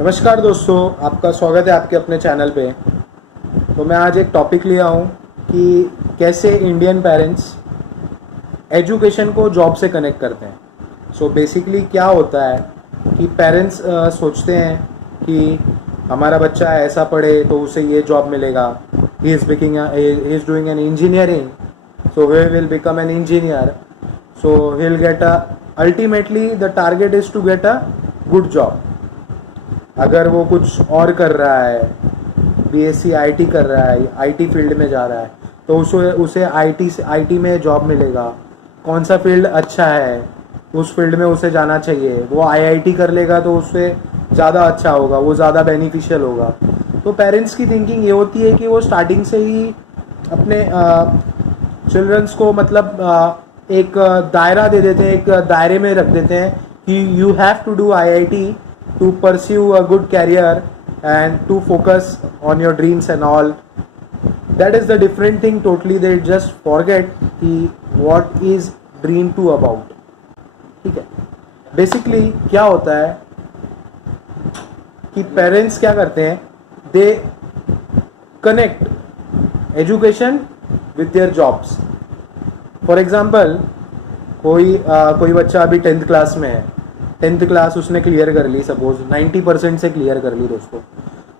नमस्कार दोस्तों, आपका स्वागत है आपके अपने चैनल पे। तो मैं आज एक टॉपिक लिया हूँ कि कैसे इंडियन पेरेंट्स एजुकेशन को जॉब से कनेक्ट करते हैं। सो बेसिकली क्या होता है कि पेरेंट्स सोचते हैं कि हमारा बच्चा ऐसा पढ़े तो उसे ये जॉब मिलेगा। He is doing an engineering, so we will become an engineer, so he will get ultimately the target is to get a good job. अगर वो कुछ और कर रहा है, बीएससी आईटी कर रहा है, आईटी फील्ड में जा रहा है, तो उसे आईटी में जॉब मिलेगा। कौन सा फील्ड अच्छा है उस फील्ड में उसे जाना चाहिए। वो आईआईटी कर लेगा तो उससे ज़्यादा अच्छा होगा, वो ज़्यादा बेनिफिशियल होगा। तो पेरेंट्स की थिंकिंग ये होती है कि वो स्टार्टिंग से ही अपने चिल्ड्रंस को एक दायरा दे देते हैं, एक दायरे में रख देते हैं कि you have to do IIT to pursue a good career and to focus on your dreams and all. That is the different thing totally. They just forget कि what is dream to about. ठीक है, basically क्या होता है कि parents क्या करते हैं, they connect education with their jobs. For example कोई बच्चा अभी 10th क्लास में है, 10th क्लास उसने क्लियर कर ली, सपोज 90% से क्लियर कर ली दोस्तों।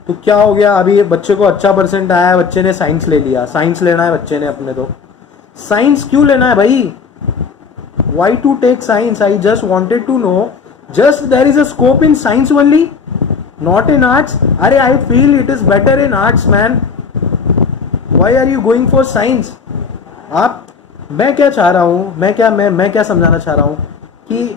तो क्या हो गया, अभी बच्चे को अच्छा परसेंट आया है, बच्चे ने साइंस ले लिया। साइंस लेना है बच्चे ने अपने, तो साइंस क्यों लेना है भाई? Why to take science? I just wanted to know, just there is a scope in science only, not in arts. अरे I feel it is better in arts man, why are you going for science? मैं क्या चाह रहा हूँ, मैं क्या समझाना चाह रहा हूँ कि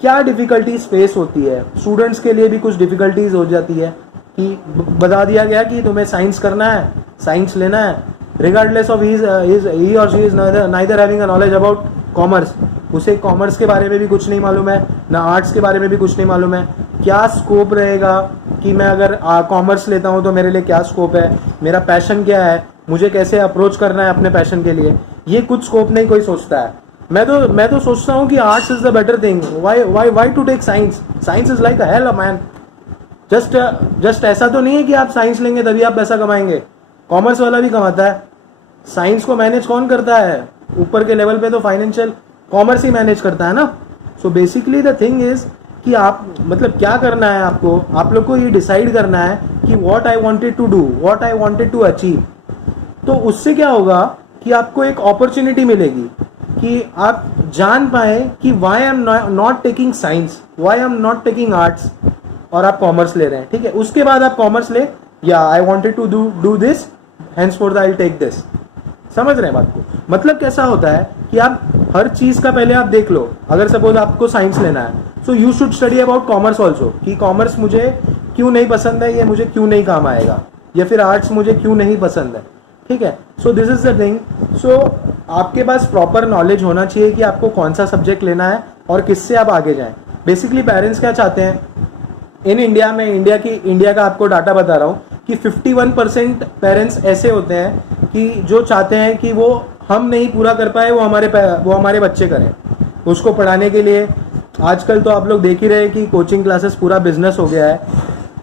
क्या डिफ़िकल्टीज फेस होती है। स्टूडेंट्स के लिए भी कुछ डिफ़िकल्टीज हो जाती है कि बता दिया गया कि तुम्हें साइंस करना है, साइंस लेना है, रिगार्डलेस ऑफ ही और she is neither having a knowledge about commerce. उसे कॉमर्स के बारे में भी कुछ नहीं मालूम है, ना आर्ट्स के बारे में भी कुछ नहीं मालूम है। क्या स्कोप रहेगा कि मैं अगर कॉमर्स लेता हूँ तो मेरे लिए क्या स्कोप है, मेरा पैशन क्या है, मुझे कैसे अप्रोच करना है अपने पैशन के लिए, ये कुछ स्कोप नहीं कोई सोचता है। मैं तो सोचता हूँ कि arts is the better thing. Why to take science? Science is like a hell man. Just ऐसा तो नहीं है कि आप साइंस लेंगे तभी आप पैसा कमाएंगे। कॉमर्स वाला भी कमाता है। साइंस को मैनेज कौन करता है? ऊपर के लेवल पे तो फाइनेंशियल कॉमर्स ही मैनेज करता है ना। सो बेसिकली द थिंग इज कि आप क्या करना है आपको, आप लोग को ये डिसाइड करना है कि what I wanted to do, what I wanted to achieve. तो उससे क्या होगा कि आपको एक अपॉर्चुनिटी मिलेगी कि आप जान पाए कि why I am not taking science, why I am not taking arts, और आप कॉमर्स ले रहे हैं। ठीक है, उसके बाद आप कॉमर्स ले, या I wanted to do this, henceforth I will take this. समझ रहे हैं बात को? मतलब कैसा होता है कि आप हर चीज का पहले आप देख लो। अगर सपोज आपको साइंस लेना है, so you should study about commerce also, कि कॉमर्स मुझे क्यों नहीं पसंद है, ये मुझे क्यों नहीं काम आएगा, या फिर आर्ट्स मुझे क्यों नहीं पसंद है। ठीक है, so this is the thing. So आपके पास प्रॉपर नॉलेज होना चाहिए कि आपको कौन सा सब्जेक्ट लेना है और किससे आप आगे जाएं। बेसिकली पेरेंट्स क्या चाहते हैं इन इंडिया में, इंडिया का आपको डाटा बता रहा हूँ कि 51% पेरेंट्स ऐसे होते हैं कि जो चाहते हैं कि वो हम नहीं पूरा कर पाए, वो हमारे बच्चे करें। उसको पढ़ाने के लिए आजकल तो आप लोग देख ही रहे कि कोचिंग क्लासेस पूरा बिजनेस हो गया है।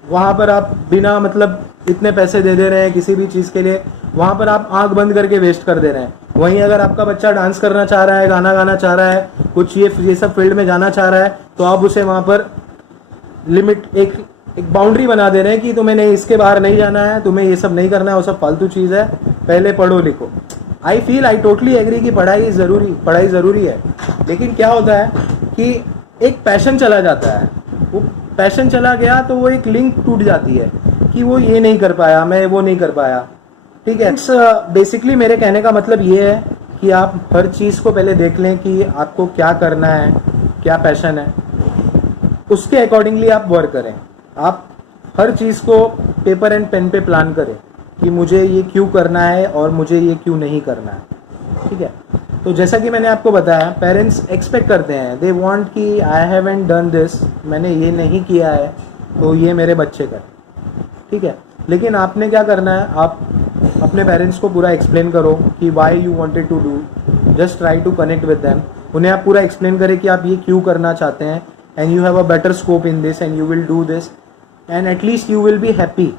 वहाँ पर आप बिना इतने पैसे दे रहे हैं किसी भी चीज़ के लिए, वहाँ पर आप आंख बंद करके वेस्ट कर दे रहे हैं। वहीं अगर आपका बच्चा डांस करना चाह रहा है, गाना गाना चाह रहा है, कुछ ये सब फील्ड में जाना चाह रहा है, तो आप उसे वहाँ पर लिमिट एक बाउंड्री बना दे रहे हैं कि तुम्हें नहीं, इसके बाहर नहीं जाना है, तुम्हें ये सब नहीं करना है, वो सब फालतू चीज़ है, पहले पढ़ो लिखो। आई टोटली एग्री कि पढ़ाई ज़रूरी है, लेकिन क्या होता है कि एक पैशन चला जाता है। वो पैशन चला गया तो वो एक लिंक टूट जाती है कि वो ये नहीं कर पाया, मैं वो नहीं कर पाया। ठीक है, बेसिकली मेरे कहने का मतलब ये है कि आप हर चीज़ को पहले देख लें कि आपको क्या करना है, क्या पैशन है, उसके अकॉर्डिंगली आप वर्क करें। आप हर चीज़ को पेपर एंड पेन पे प्लान करें कि मुझे ये क्यों करना है और मुझे ये क्यों नहीं करना है। ठीक है, तो जैसा कि मैंने आपको बताया, पेरेंट्स एक्सपेक्ट करते हैं, दे वांट कि आई हैवंट डन दिस, मैंने ये नहीं किया है तो ये मेरे बच्चे करें। ठीक है, लेकिन आपने क्या करना है, आप अपने पेरेंट्स को पूरा एक्सप्लेन करो कि why you wanted to do, just try to connect with them. उन्हें आप पूरा एक्सप्लेन करें कि आप ये क्यों करना चाहते हैं, and you have a better scope in this and you will do this. And at least you will be happy.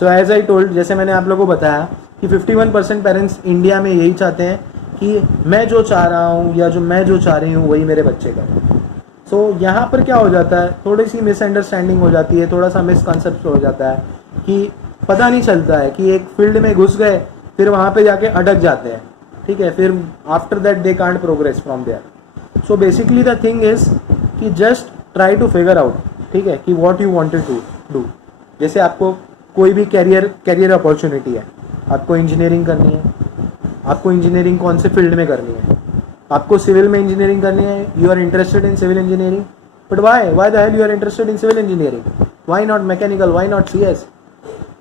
So as I told, जैसे मैंने आप लोगों को बताया कि 51% पेरेंट्स इंडिया में यही चाहते हैं कि मैं जो चाह रहा हूँ या जो मैं जो चाह रही हूँ वही मेरे बच्चे करें. सो यहाँ पर क्या हो जाता है, थोड़ी सी मिसअंडरस्टैंडिंग हो जाती है, थोड़ा सा मिसकॉन्सेप्ट हो जाता है कि पता नहीं चलता है कि एक फील्ड में घुस गए फिर वहाँ पे जाके अटक जाते हैं. ठीक है, फिर after that they can't progress from there. So basically the thing is कि just try to figure out, ठीक है, कि what you wanted to do. जैसे आपको कोई भी कैरियर अपॉर्चुनिटी है, आपको इंजीनियरिंग करनी है, आपको इंजीनियरिंग कौन से फील्ड में करनी है, आपको सिविल में इंजीनियरिंग करनी है, you are interested in civil engineering, but why the hell you are interested in civil engineering, why not mechanical, why not CS.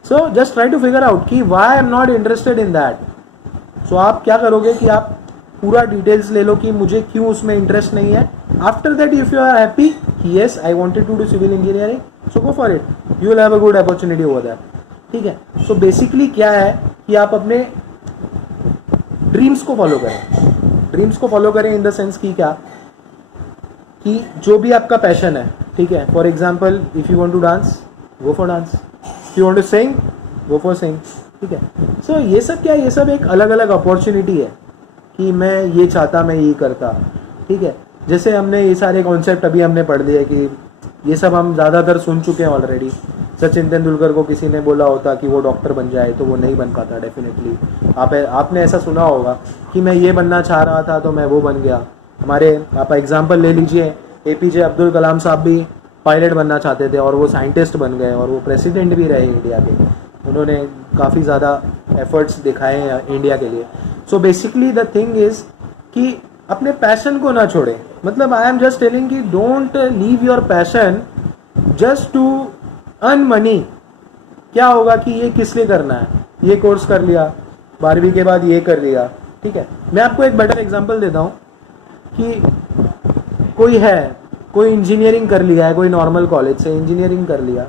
So just try to figure out कि why I am not interested in that. So आप क्या करोगे कि आप पूरा details ले लो कि मुझे क्यों उसमें इंटरेस्ट नहीं है. After that if you are happy कि yes I wanted to do civil engineering, so go for it, you will have a good opportunity over that. ठीक है. सो बेसिकली क्या है कि आप अपने ड्रीम्स को फॉलो करें. ड्रीम्स को फॉलो करें इन द सेंस कि क्या, कि जो भी आपका पैशन है, ठीक है, for example if you want to dance, go for dance. If you want to sing, go for sing. ठीक है. सो ये सब क्या है, ये सब एक अलग अलग अपॉर्चुनिटी है कि मैं ये चाहता, मैं ये करता. ठीक है. जैसे हमने ये सारे कॉन्सेप्ट अभी हमने पढ़ लिए कि ये सब हम ज़्यादातर सुन चुके हैं ऑलरेडी. सचिन तेंदुलकर को किसी ने बोला होता कि वो डॉक्टर बन जाए तो वो नहीं बन पाता डेफिनेटली. आपने ऐसा सुना होगा कि मैं ये बनना चाह रहा था तो मैं वो बन गया. हमारे आप एग्जाम्पल ले लीजिए, APJ अब्दुल कलाम साहब भी पायलट बनना चाहते थे और वो साइंटिस्ट बन गए और वो प्रेसिडेंट भी रहे इंडिया के. उन्होंने काफ़ी ज़्यादा एफर्ट्स दिखाए हैं इंडिया के लिए. सो बेसिकली द थिंग इज़ कि अपने पैशन को ना छोड़ें. मतलब आई एम जस्ट टेलिंग कि don't leave your passion just to earn money. क्या होगा कि ये किस लिए करना है, ये कोर्स कर लिया, 12वीं के बाद ये कर लिया. ठीक है. मैं आपको एक बेटर एग्जांपल देता हूँ कि कोई इंजीनियरिंग कर लिया है, कोई नॉर्मल कॉलेज से इंजीनियरिंग कर लिया,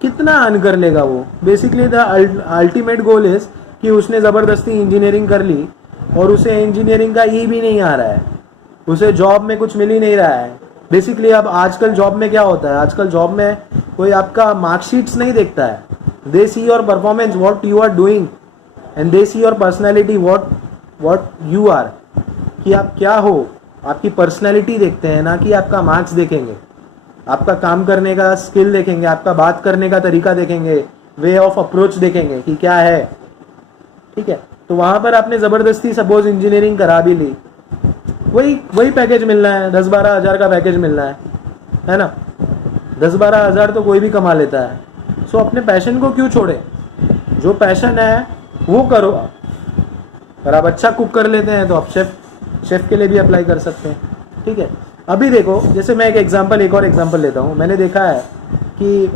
कितना अर्न कर लेगा वो. Basically the ultimate goal is कि उसने ज़बरदस्ती इंजीनियरिंग कर ली और उसे इंजीनियरिंग का ई भी नहीं आ रहा है, उसे जॉब में कुछ मिल ही नहीं रहा है. बेसिकली अब आजकल जॉब में क्या होता है, आजकल जॉब में कोई आपका मार्कशीट्स नहीं देखता है. They see your performance, what you are doing, and they see your personality, what you are, कि आप क्या हो. आपकी पर्सनैलिटी देखते हैं, ना कि आपका मार्क्स देखेंगे. आपका काम करने का स्किल देखेंगे, आपका बात करने का तरीका देखेंगे, वे ऑफ अप्रोच देखेंगे कि क्या है. ठीक है. तो वहाँ पर आपने ज़बरदस्ती सपोज इंजीनियरिंग करा भी ली, वही पैकेज मिलना है, 10-12 हज़ार का पैकेज मिलना है ना. 10-12 हज़ार तो कोई भी कमा लेता है. सो अपने पैशन को क्यों छोड़े, जो पैशन है वो करो. अगर आप अच्छा कुक कर लेते हैं तो आप शेफ़ के लिए भी अप्लाई कर सकते हैं. ठीक है. अभी देखो, जैसे मैं एक और एग्जांपल लेता हूँ. मैंने देखा है कि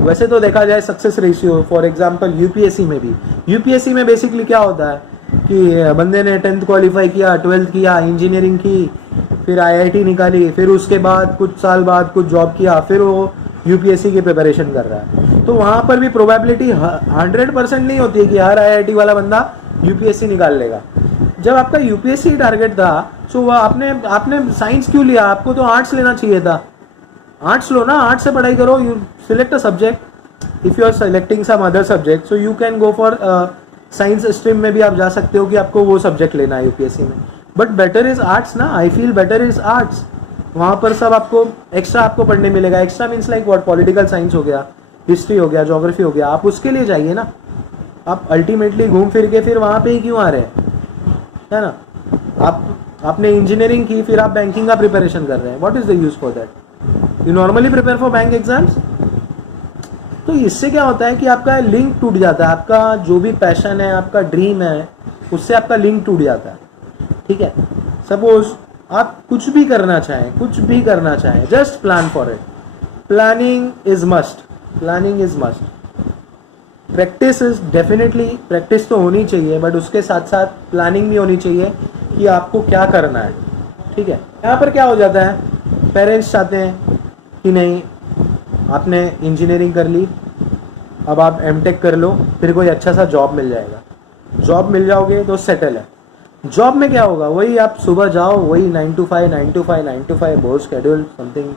वैसे तो देखा जाए success ratio, for example UPSC में बेसिकली क्या होता है कि बंदे ने 10th क्वालिफाई किया, 12th किया, इंजीनियरिंग की, फिर IIT निकाली, फिर उसके बाद कुछ साल बाद कुछ जॉब किया, फिर वो यूपीएससी की प्रिपरेशन कर रहा है. तो वहाँ पर भी प्रोबेबिलिटी 100% नहीं होती है कि हर IIT वाला बंदा यूपीएससी निकाल लेगा. जब आपका यूपीएससी टारगेट था तो वह आपने साइंस क्यों लिया, आपको तो आर्ट्स लेना चाहिए था. आर्ट्स लो ना, आर्ट्स से पढ़ाई करो, you select a subject. If you are selecting some other subject so you can go for science stream में भी आप जा सकते हो कि आपको वो सब्जेक्ट लेना है यूपीएससी में. बट बेटर इज आर्ट्स ना, I feel better is arts. वहाँ पर सब आपको एक्स्ट्रा आपको पढ़ने मिलेगा. Extra means like what, political science हो गया, हिस्ट्री हो गया, ज्योग्राफी हो गया. आप उसके लिए जाइए ना. आप अल्टीमेटली घूम फिर के फिर वहाँ पे ही क्यों आ रहे हैं, है ना. आपने इंजीनियरिंग की, फिर आप बैंकिंग का प्रिपरेशन कर रहे हैं. What is the use for that. You normally prepare for bank exams. तो इससे क्या होता है कि आपका लिंक टूट जाता है. आपका जो भी पैशन है, आपका ड्रीम है, उससे आपका लिंक टूट जाता है. ठीक है. सपोज आप कुछ भी करना चाहें, just plan for it. Planning is must. Practice is definitely, practice तो होनी चाहिए, बट उसके साथ साथ प्लानिंग भी होनी चाहिए कि आपको क्या करना है. ठीक है. यहाँ पर क्या हो जाता है, पेरेंट्स चाहते हैं कि नहीं, आपने इंजीनियरिंग कर ली, अब आप एमटेक कर लो, फिर कोई अच्छा सा जॉब मिल जाएगा. जॉब मिल जाओगे तो सेटल है. जॉब में क्या होगा, वही आप सुबह जाओ, वही 9 to 5 बोर्ड शेड्यूल समथिंग,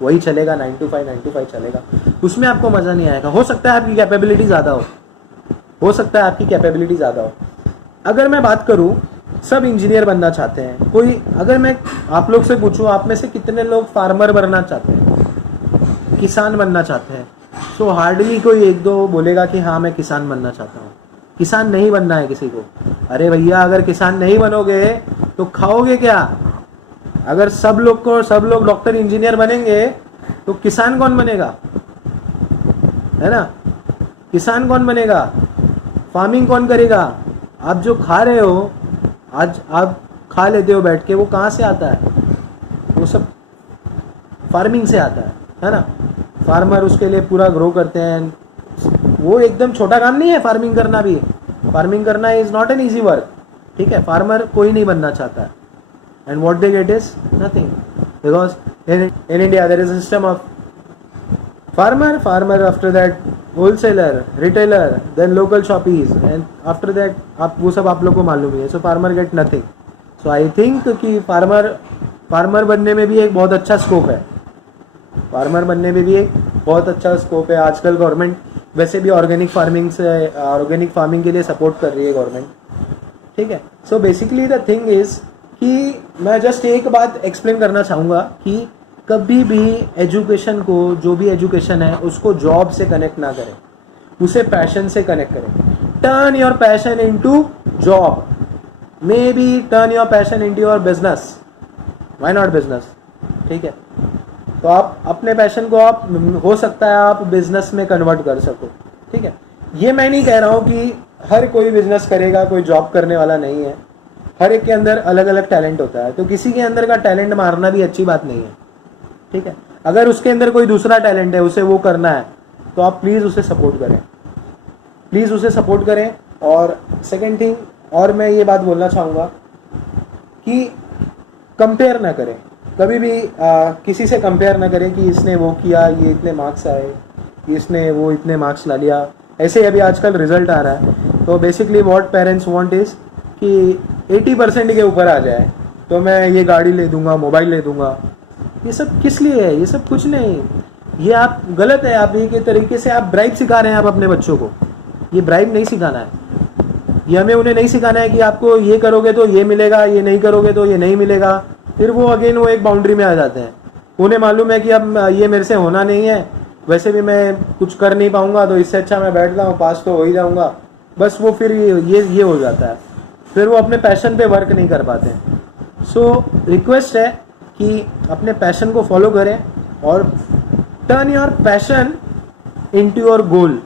वही चलेगा, 9 to 5 चलेगा, उसमें आपको मज़ा नहीं आएगा। हो सकता है आपकी कैपेबिलिटी ज़्यादा हो सकता है आपकी कैपेबिलिटी ज़्यादा हो। अगर मैं बात करूँ, सब इंजीनियर बनना चाहते हैं। कोई, अगर मैं आप लोग से पूछूं, आप में से कितने लोग फार्मर बनना चाहते हैं, किसान बनना चाहते हैं? सो हार्डली कोई एक दो बोलेगा कि हाँ मैं किसान बनना चाहता हूँ। किसान नहीं बनना है किसी को। अरे भैया, अगर किसान नहीं बनोगे तो खाओगे क्या? अगर सब लोग डॉक्टर इंजीनियर बनेंगे तो किसान कौन बनेगा? है ना, किसान कौन बनेगा? फार्मिंग कौन करेगा? आप जो खा रहे हो, आज आप खा लेते हो बैठ के, वो कहाँ से आता है? वो सब फार्मिंग से आता है ना। फार्मर उसके लिए पूरा ग्रो करते हैं। वो एकदम छोटा काम नहीं है फार्मिंग करना भी। फार्मिंग करना is not an easy work, ठीक है। फार्मर कोई नहीं बनना चाहता है। And what they get is nothing, because in India there is a system of farmer after that wholesaler, retailer, then local shoppies, and after that आप वो सब आप लोग को मालूम ही है। So farmer get nothing. So I think कि फार्मर बनने में भी एक बहुत अच्छा स्कोप है। फार्मर बनने में भी एक बहुत अच्छा स्कोप है। आजकल गवर्नमेंट वैसे भी ऑर्गेनिक फार्मिंग के लिए सपोर्ट कर रही है गवर्नमेंट, ठीक है। सो बेसिकली द थिंग इज कि मैं जस्ट एक बात एक्सप्लेन करना चाहूँगा कि कभी भी एजुकेशन को, जो भी एजुकेशन है उसको जॉब से कनेक्ट ना करें, उसे पैशन से कनेक्ट करें। Turn your passion into job, may be turn your passion into your business, why not business, ठीक है। तो आप अपने पैशन को, आप हो सकता है आप बिजनेस में कन्वर्ट कर सको, ठीक है। ये मैं नहीं कह रहा हूँ कि हर कोई बिजनेस करेगा, कोई जॉब करने वाला नहीं है। हर एक के अंदर अलग अलग टैलेंट होता है, तो किसी के अंदर का टैलेंट मारना भी अच्छी बात नहीं है, ठीक है। अगर उसके अंदर कोई दूसरा टैलेंट है, उसे वो करना है, तो आप प्लीज़ उसे सपोर्ट करें, प्लीज़ उसे सपोर्ट करें। और सेकेंड थिंग, और मैं ये बात बोलना चाहूँगा कि कंपेयर ना करें कभी भी। किसी से कंपेयर ना करें कि इसने वो किया, ये इतने मार्क्स आए, इसने वो इतने मार्क्स ला लिया। ऐसे ही अभी आजकल रिजल्ट आ रहा है, तो basically what parents want is कि 80% के ऊपर आ जाए तो मैं ये गाड़ी ले दूंगा, मोबाइल ले दूंगा। ये सब किस लिए है? ये सब कुछ नहीं, ये आप गलत है। आप ये के तरीके से आप ब्राइब सिखा रहे हैं आप अपने बच्चों को। ये ब्राइब नहीं सिखाना है। ये हमें उन्हें नहीं सिखाना है कि आपको ये करोगे तो ये मिलेगा, ये नहीं करोगे तो ये नहीं मिलेगा। फिर वो अगेन वो एक बाउंड्री में आ जाते हैं। उन्हें मालूम है कि अब ये मेरे से होना नहीं है, वैसे भी मैं कुछ कर नहीं पाऊंगा, तो इससे अच्छा मैं बैठ जाऊँ, पास तो हो ही जाऊंगा। बस वो फिर ये हो जाता है, फिर वो अपने पैशन पे वर्क नहीं कर पाते। सो रिक्वेस्ट है कि अपने पैशन को फॉलो करें और turn your passion into your goal.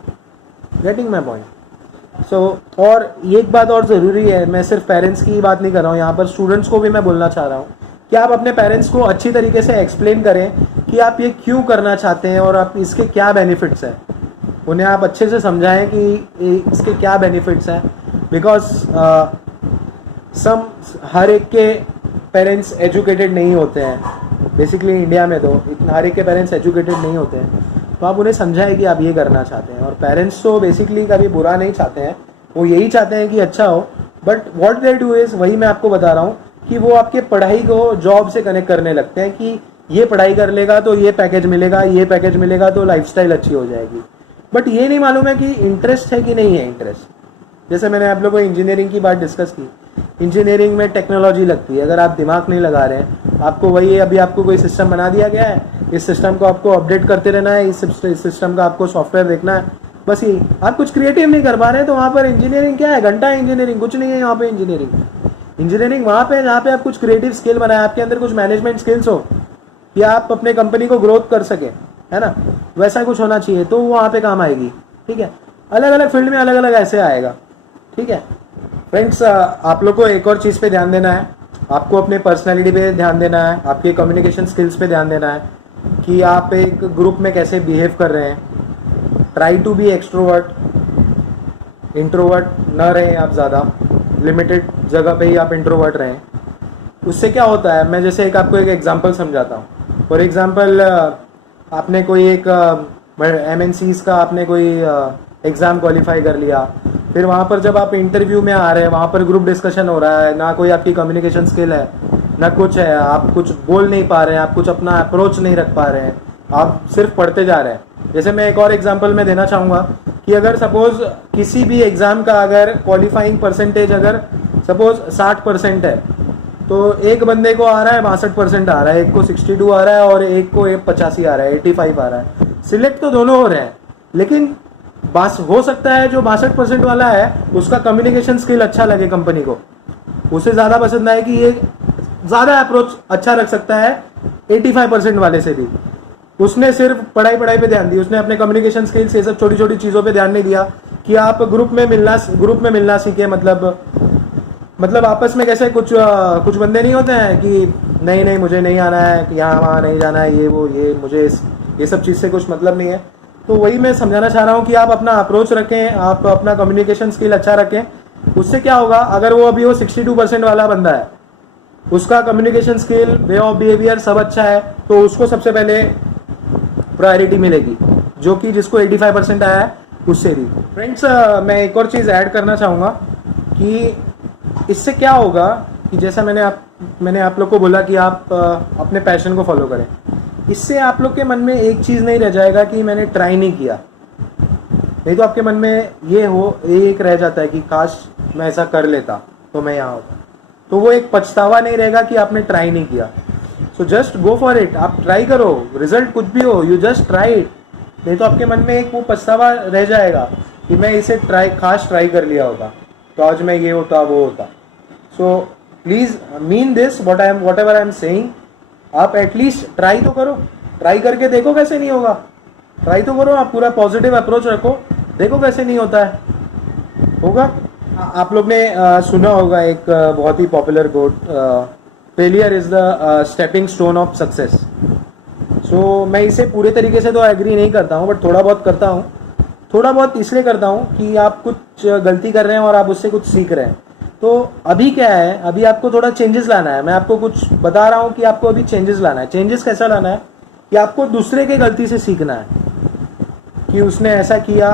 Getting my point? So और एक बात और ज़रूरी है, मैं सिर्फ पेरेंट्स की बात नहीं कर रहा हूँ, यहाँ पर स्टूडेंट्स को भी मैं बोलना चाह रहा हूँ कि आप अपने पेरेंट्स को अच्छी तरीके से एक्सप्लेन करें कि आप ये क्यों करना चाहते हैं और आप इसके क्या बेनिफिट्स हैं। उन्हें आप अच्छे से समझाएं कि इसके क्या बेनिफिट्स हैं। बिकॉज हर एक के पेरेंट्स एजुकेटेड नहीं होते हैं। बेसिकली इंडिया में तो इतना हर एक के पेरेंट्स एजुकेटेड नहीं होते हैं, तो आप उन्हें समझाएं कि आप ये करना चाहते हैं। और पेरेंट्स तो बेसिकली कभी बुरा नहीं चाहते हैं, वो यही चाहते हैं कि अच्छा हो। But what they do is, वही मैं आपको बता रहा हूँ कि वो आपके पढ़ाई को जॉब से कनेक्ट करने लगते हैं कि ये पढ़ाई कर लेगा तो ये पैकेज मिलेगा, ये पैकेज मिलेगा तो लाइफस्टाइल अच्छी हो जाएगी। बट ये नहीं मालूम है कि इंटरेस्ट है कि नहीं है इंटरेस्ट। जैसे मैंने आप लोगों को इंजीनियरिंग की बात डिस्कस की, इंजीनियरिंग में टेक्नोलॉजी लगती है। अगर आप दिमाग नहीं लगा रहे हैं, आपको वही अभी आपको कोई सिस्टम बना दिया गया है, इस सिस्टम को आपको अपडेट करते रहना है, इस सिस्टम का आपको सॉफ्टवेयर देखना है, बस ये। आप कुछ क्रिएटिव नहीं कर पा रहे हैं, तो वहाँ पर इंजीनियरिंग क्या है? घंटा इंजीनियरिंग, कुछ नहीं है यहाँ पे। इंजीनियरिंग वहाँ पे जहाँ पे आप कुछ क्रिएटिव स्किल बनाए, आपके अंदर कुछ मैनेजमेंट स्किल्स हो, या आप अपने कंपनी को ग्रोथ कर सके, है ना, वैसा कुछ होना चाहिए, तो वो वहाँ पे काम आएगी, ठीक है। अलग अलग फील्ड में अलग अलग ऐसे आएगा, ठीक है। फ्रेंड्स, आप लोग को एक और चीज़ पे ध्यान देना है, आपको अपने पर्सनैलिटी पे ध्यान देना है, आपके कम्युनिकेशन स्किल्स पे ध्यान देना है कि आप एक ग्रुप में कैसे बिहेव कर रहे हैं। Try to be extrovert, introvert न रहें आप ज़्यादा, लिमिटेड जगह पे ही आप इंट्रोवर्ट रहें। उससे क्या होता है, मैं जैसे आपको एक एग्जांपल समझाता हूँ। फॉर एग्जांपल, आपने कोई एक MNCs का आपने कोई एग्ज़ाम क्वालिफाई कर लिया, फिर वहाँ पर जब आप इंटरव्यू में आ रहे हैं, वहाँ पर ग्रुप डिस्कशन हो रहा है, ना कोई आपकी कम्युनिकेशन स्किल है, ना कुछ है, आप कुछ बोल नहीं पा रहे हैं, आप कुछ अपना अप्रोच नहीं रख पा रहे हैं, आप सिर्फ पढ़ते जा रहे हैं। जैसे मैं एक और एग्जांपल में देना चाहूँगा कि अगर सपोज किसी भी एग्ज़ाम का अगर क्वालिफाइंग परसेंटेज अगर सपोज 60% है, तो एक बंदे को आ रहा है 62% आ रहा है, एक को 62 आ रहा है और एक को 85 आ रहा है, 85 आ रहा है। सिलेक्ट तो दोनों हो रहे हैं, लेकिन बस हो सकता है जो 62% वाला है उसका कम्युनिकेशन स्किल अच्छा लगे कंपनी को, उसे ज़्यादा पसंद आए कि ये ज़्यादा अप्रोच अच्छा रख सकता है 85% वाले से भी। उसने सिर्फ पढ़ाई पे ध्यान दी, उसने अपने कम्युनिकेशन स्किल्स ये सब छोटी छोटी चीज़ों पे ध्यान नहीं दिया कि आप ग्रुप में मिलना सीखे। मतलब आपस में कैसे कुछ बंदे नहीं होते हैं कि नहीं मुझे नहीं आना है, कि यहाँ वहाँ नहीं जाना है, ये मुझे ये सब चीज़ से कुछ मतलब नहीं है। तो वही मैं समझाना चाह रहा हूँ कि आप अपना अप्रोच रखें, आप अपना कम्युनिकेशन स्किल अच्छा रखें। उससे क्या होगा, अगर वो 62% वाला बंदा है, उसका communication skill, way of behaviour सब अच्छा है, तो उसको सबसे पहले प्रायोरिटी मिलेगी, जो कि जिसको 85% आया है उससे भी। फ्रेंड्स, मैं एक और चीज़ ऐड करना चाहूँगा कि इससे क्या होगा कि जैसा मैंने आप लोग को बोला कि आप अपने पैशन को फॉलो करें। इससे आप लोग के मन में एक चीज़ नहीं रह जाएगा कि मैंने ट्राई नहीं किया, नहीं तो आपके मन में ये एक रह जाता है कि काश मैं ऐसा कर लेता तो मैं यहाँ होता। तो वो एक पछतावा नहीं रहेगा कि आपने ट्राई नहीं किया। So just go for it, आप ट्राई करो, रिजल्ट कुछ भी हो, यू जस्ट ट्राई इट। नहीं तो आपके मन में एक वो पछतावा रह जाएगा कि मैं इसे ट्राई कर लिया होता तो आज मैं ये होता वो होता। So please mean this what ever I am saying, आप एटलीस्ट ट्राई तो करो, ट्राई करके देखो कैसे नहीं होगा, ट्राई तो करो, आप पूरा पॉजिटिव अप्रोच रखो, देखो कैसे नहीं होता है, होगा। आप लोग ने सुना होगा एक बहुत ही popular quote, failure is the stepping stone of success. So मैं इसे पूरे तरीके से तो एग्री नहीं करता हूँ, बट थोड़ा बहुत करता हूँ। थोड़ा बहुत इसलिए करता हूँ कि आप कुछ गलती कर रहे हैं और आप उससे कुछ सीख रहे हैं। तो अभी क्या है, अभी आपको थोड़ा चेंजेस लाना है। मैं आपको कुछ बता रहा हूँ कि आपको अभी चेंजेस लाना है। चेंजेस कैसा लाना है कि आपको दूसरे के गलती से सीखना है कि उसने ऐसा किया,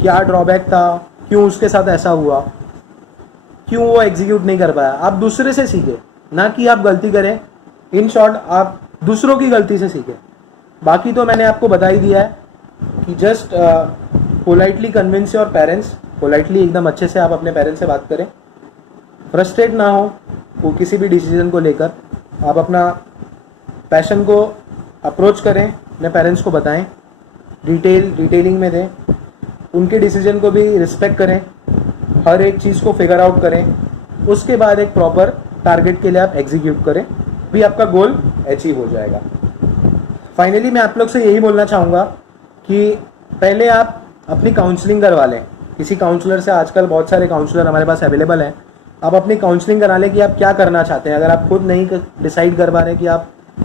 क्या ड्रॉबैक था, क्यों उसके साथ ऐसा हुआ, क्यों वो एग्जीक्यूट नहीं कर पाया। आप दूसरे से सीखें, ना कि आप गलती करें। इन शॉर्ट, आप दूसरों की गलती से सीखें। बाकी तो मैंने आपको बता ही दिया है कि just politely convince your parents. Politely एकदम अच्छे से आप अपने पेरेंट्स से बात करें, फ्रस्ट्रेट ना हो वो किसी भी डिसीजन को लेकर। आप अपना पैशन को अप्रोच करें, अपने पेरेंट्स को बताएं, डिटेलिंग में दें, उनके डिसीजन को भी रिस्पेक्ट करें, हर एक चीज़ को फिगर आउट करें। उसके बाद एक प्रॉपर टारगेट के लिए आप एग्जीक्यूट करें, भी आपका गोल अचीव हो जाएगा। फाइनली मैं आप लोग से यही बोलना चाहूँगा कि पहले आप अपनी काउंसलिंग करवा लें किसी काउंसलर से। आजकल बहुत सारे काउंसलर हमारे पास अवेलेबल हैं। आप अपनी काउंसलिंग करा लें कि आप क्या करना चाहते हैं। अगर आप खुद नहीं डिसाइड कर पा रहे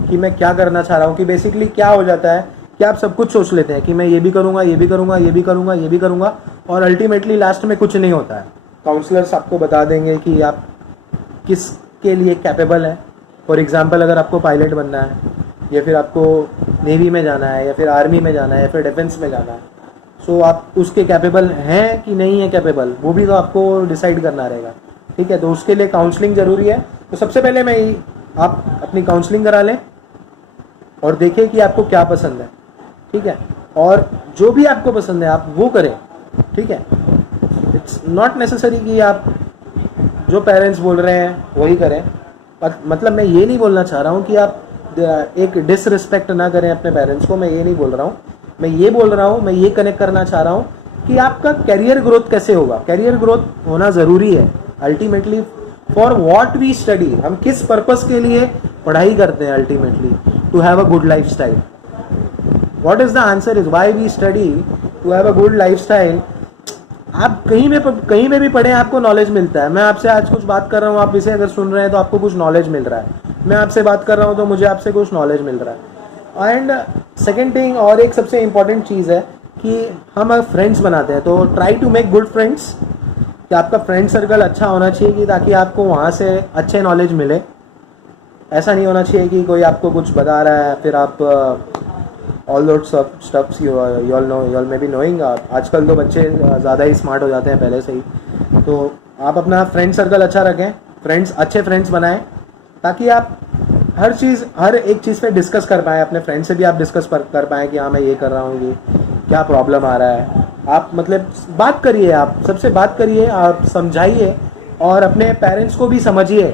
कि मैं क्या करना चाह रहा हूँ, कि बेसिकली क्या हो जाता है कि आप सब कुछ सोच लेते हैं कि मैं ये भी करूँगा, ये भी करूँगा, ये भी करूँगा, ये भी करूँगा, और अल्टीमेटली लास्ट में कुछ नहीं होता है। काउंसलर्स आपको बता देंगे कि आप किसके लिए कैपेबल हैं। फॉर एग्जाम्पल, अगर आपको पायलट बनना है, या फिर आपको नेवी में जाना है, या फिर आर्मी में जाना है, या फिर डिफेंस में जाना है, सो आप उसके कैपेबल हैं कि नहीं है कैपेबल, वो भी तो आपको डिसाइड करना रहेगा। ठीक है, तो उसके लिए काउंसलिंग ज़रूरी है। तो सबसे पहले आप अपनी काउंसलिंग करा लें और देखें कि आपको क्या पसंद है। ठीक है, और जो भी आपको पसंद है आप वो करें। ठीक है, इट्स नॉट नेसेसरी कि आप जो पेरेंट्स बोल रहे हैं वही करें। मतलब मैं ये नहीं बोलना चाह रहा हूँ कि आप एक डिसरिस्पेक्ट ना करें अपने पेरेंट्स को, मैं ये नहीं बोल रहा हूँ। मैं ये बोल रहा हूँ, मैं ये कनेक्ट करना चाह रहा हूँ कि आपका कैरियर ग्रोथ कैसे होगा। कैरियर ग्रोथ होना ज़रूरी है ultimately. For what we study, हम किस पर्पस के लिए पढ़ाई करते हैं ultimately, to have a good life style. What is the answer is why we study to have a good life style. आप कहीं में भी पढ़ें, आपको नॉलेज मिलता है। मैं आपसे आज कुछ बात कर रहा हूँ, आप इसे अगर सुन रहे हैं तो आपको कुछ नॉलेज मिल रहा है। मैं आपसे बात कर रहा हूँ तो मुझे आपसे कुछ नॉलेज मिल रहा है। एंड सेकेंड थिंग, और एक सबसे इम्पॉर्टेंट चीज़ है कि हम फ्रेंड्स बनाते हैं, तो try to make good friends. कि आपका फ्रेंड सर्कल अच्छा होना चाहिए कि ताकि आपको वहाँ से अच्छे नॉलेज मिले। ऐसा नहीं होना चाहिए कि कोई आपको कुछ बता रहा है फिर आप all dots of stuffs you all may be knowing. आजकल तो बच्चे ज़्यादा ही स्मार्ट हो जाते हैं पहले से ही। तो आप अपना फ्रेंड सर्कल अच्छा रखें, अच्छे फ्रेंड्स बनाएं, ताकि आप हर एक चीज़ पे डिस्कस कर पाएँ, अपने फ्रेंड से भी आप डिस्कस कर पाएँ कि हाँ मैं ये कर रहा हूँ, ये क्या प्रॉब्लम आ रहा है। आप मतलब बात करिए, आप सबसे बात करिए, आप समझाइए और अपने पेरेंट्स को भी समझिए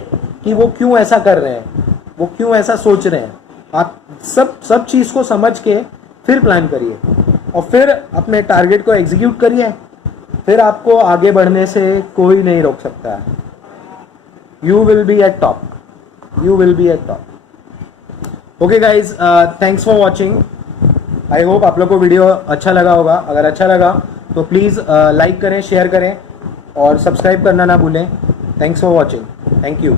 कि वो क्यों ऐसा कर रहे हैं, वो क्यों ऐसा सोच रहे हैं। आप सब चीज़ को समझ के फिर प्लान करिए और फिर अपने टारगेट को एग्जीक्यूट करिए, फिर आपको आगे बढ़ने से कोई नहीं रोक सकता है। You will B eight top, you will B eight top. Okay guys, thanks for watching. I hope आप लोग को वीडियो अच्छा लगा होगा। अगर अच्छा लगा तो प्लीज़ लाइक करें, शेयर करें और सब्सक्राइब करना ना भूलें। Thanks for watching, thank you.